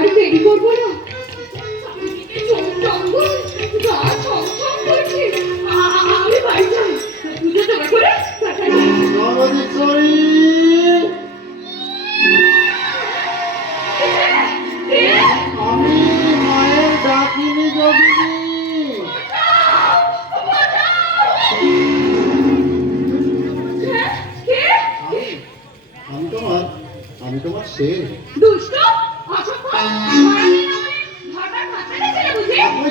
আর দেরি করবো না। জঙ্গল গা ছমছম করছে। আমি বাড়ি যাই, পুজো জোগাড় করে আমি মায়ের ডাকিনি যোগিনী। আমি তোমার শের। দুষ্ট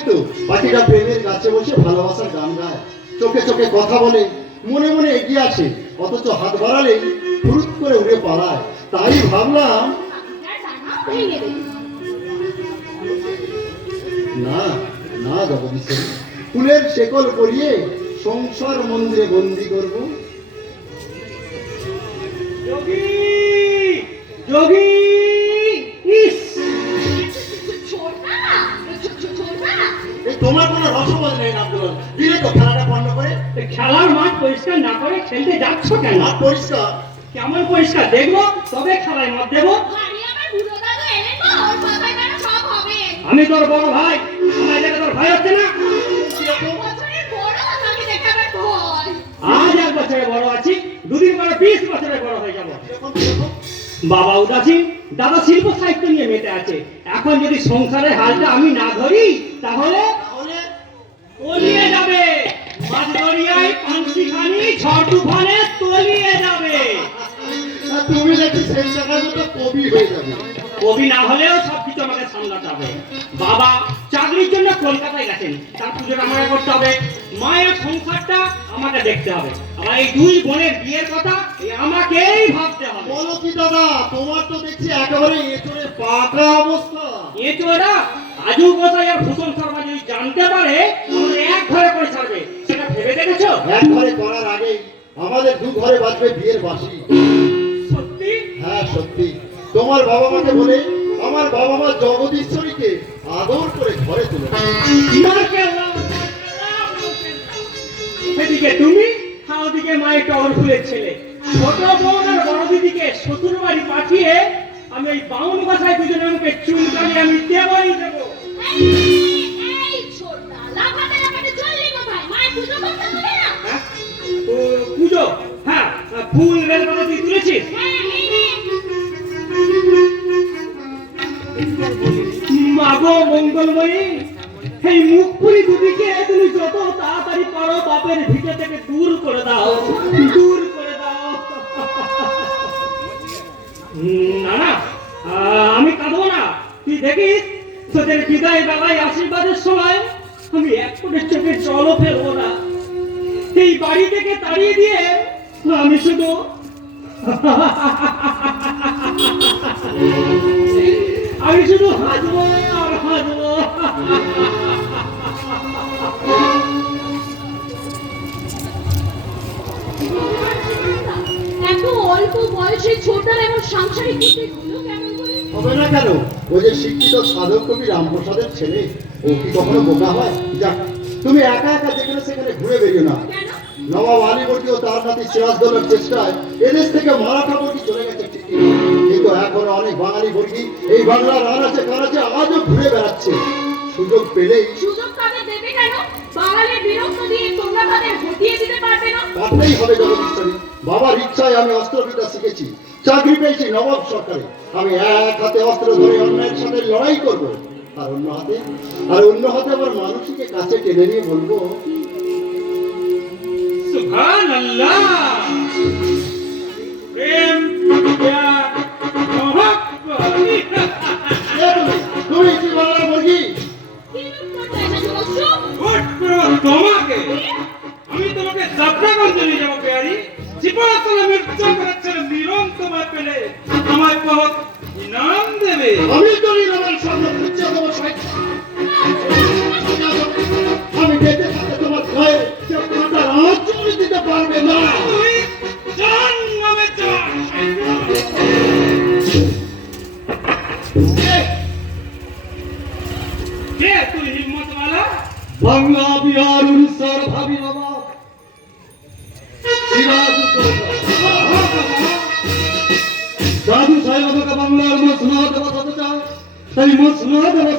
তো পাখিটা প্রেমের গাছে বসে ভালোবাসার গান গায়, চোখে চোখে কথা বলে, মনে মনে এগিয়ে আসে, অথচ হাত বাড়ালে ফুরুত করে উড়ে পালায়। তাই ভাবলাম না না জগদীশ্বরী, ফুলের শেকল পরিয়ে সংসার মন্দিরে বন্দি করব। যোগী যোগী তোমার কোনো রসবোধ নেই না, দিলে তো খেলাটা বন্ধ করে। খেলার মাঠ পরিষ্কার না করে খেলতে যাচ্ছ কেন? মাঠ পরিষ্কার কেমন পরিষ্কার দেখবো, তবে খেলায় মত দেবো। আমি তোর বড় ভাই, আমার দেখে তোর ভাই হচ্ছে না? আজ 1 বছরে বড় আছি, 2 দিন পরে 20 বছরে বড় হয়ে যাবো। বাবা উদাসী, দাদা শিল্প সাহিত্য নিয়ে মেতে আছে। এখন যদি সংসারের হালটা আমি না ধরি তাহলে তলিয়ে যাবে। মাঝ দরিয়ায় পানসি খানি ঝড় তুফানে তলিয়ে যাবে। তুমি দেখি সেই জায়গার মতো কবি হয়ে যাবে। কবি না হলেও সবকিছু আমাকে সামলাতে হবে। বাবা চাকরির জন্য কলকাতায় গেছেন, তার পুজোটা আমাকে করতে হবে। মায়ের সংসারটা আমাকে দেখতে হবে। আমার এই 2 বোনের বিয়ের কথা আমাকেই ভাবতে হবে। বলো কি দাদা, তোমার তো দেখছি একেবারে এঁচড়ে পাকা অবস্থা। এঁচোড়া আজু গোসাই আর ভূষণ শর্মা যদি জানতে পারে আমাদের এক ঘরে করে ছাড়বে, সেটা ভেবে দেখেছো? এক ঘরে করার আগেই আমাদের 2 ঘরে বাজবে বিয়ের বাঁশি। সত্যি? হ্যাঁ সত্যি। তোমার বাবা মাকে বলে আমার বাবা মা জগদীশ্বরীকে আদর করে ঘরে তুলে। এদিকে তুমি, ওদিকে মায়ের টগর ফুলের ছেলে। ছোট বোন আর বড় দিদিকে শ্বশুর বাড়ি পাঠিয়ে আমি ওই বাউন বাসায় দুজনের মুখে চুলকানি আমি দেবই দেবো। পুজো, হ্যাঁ ফুল বেলপাতা তুই তুলেছিস? মাগো মঙ্গলময়ী, এই মুখপুরি দুদিকে তুমি যত তাড়াতাড়ি পারো বাপের ভিটে থেকে দূর করে দাও, দূর করে দাও। না না, আমি কাঁদবো না। তুই দেখিস তোদের বিদায় বেলায় আশীর্বাদের সময় আমি এক ফোঁটা চোখের জলও ফেলবো না। এই বাড়ি থেকে তাড়িয়ে দিয়ে আমি শুধু হাসবো আর হাসবো। এত অল্প বয়সে ছোটরা এমন সাংসারিক হবে না কেন? ওই যে শিক্ষিত সাধক কবি রামপ্রসাদের ছেলে, ও কি কখনো বোকা হয়? যাক, তুমি একা একা যেখানে সেখানে ঘুরে বেরিও না। নবাব আলীবর্দী ও তার নাতি সিরাজদৌলার চেষ্টায় এদেশ থেকে মারাঠা বর্গী চলে গেছে ঠিকই, কিন্তু এখনো অনেক বাঙালি বর্গী এই বাংলার আনাচে কানাচে আজও ঘুরে বেড়াচ্ছে। সুযোগ পেলেই দেবে কেন? বাঙালির বিরক্ত দিয়ে তোমরা তাদের হটিয়ে দিতে পারবে না? পারলেই হবে জগদীশ্বরী। বাবার ইচ্ছায় আমি অস্ত্রবিদ্যা শিখেছি, চাকরি পেয়েছি নবাব সরকারে। আমি এক হাতে অস্ত্র ধরে অন্যায়ের সাথে লড়াই করব, আর অন্য হাতে আমার মানুষকে কাছে টেনে নিয়ে বলবো সুবহানাল্লাহ। প্রেম প্যার মোহব্বত। তুমি কি বাংলার মুরগি? তোমাকে আমি তোমাকে যাত্রাগঞ্জ নিয়ে যাবো পেয়ারি। জীবনাচলের ছেলে মিলন তোমার পেলে আমার বহুত ইনাম দেবে। আমি তো নিলামের সামনে খুঁজছে তোমার সাহিত্য। আমি যেতে থাকে তোমার গায়ে যে কাঁটার আঁচড় দিতে পারবে না। তুই জান নামে জান। কে তুই হিম্মতওয়ালা? বাংলা বিহার উড়িষ্যার ভাবি নবাব দাদু সাহেব আমাকে বাংলার মসনদ বাঁচাতে চায়। তাই মন শুনে দেবো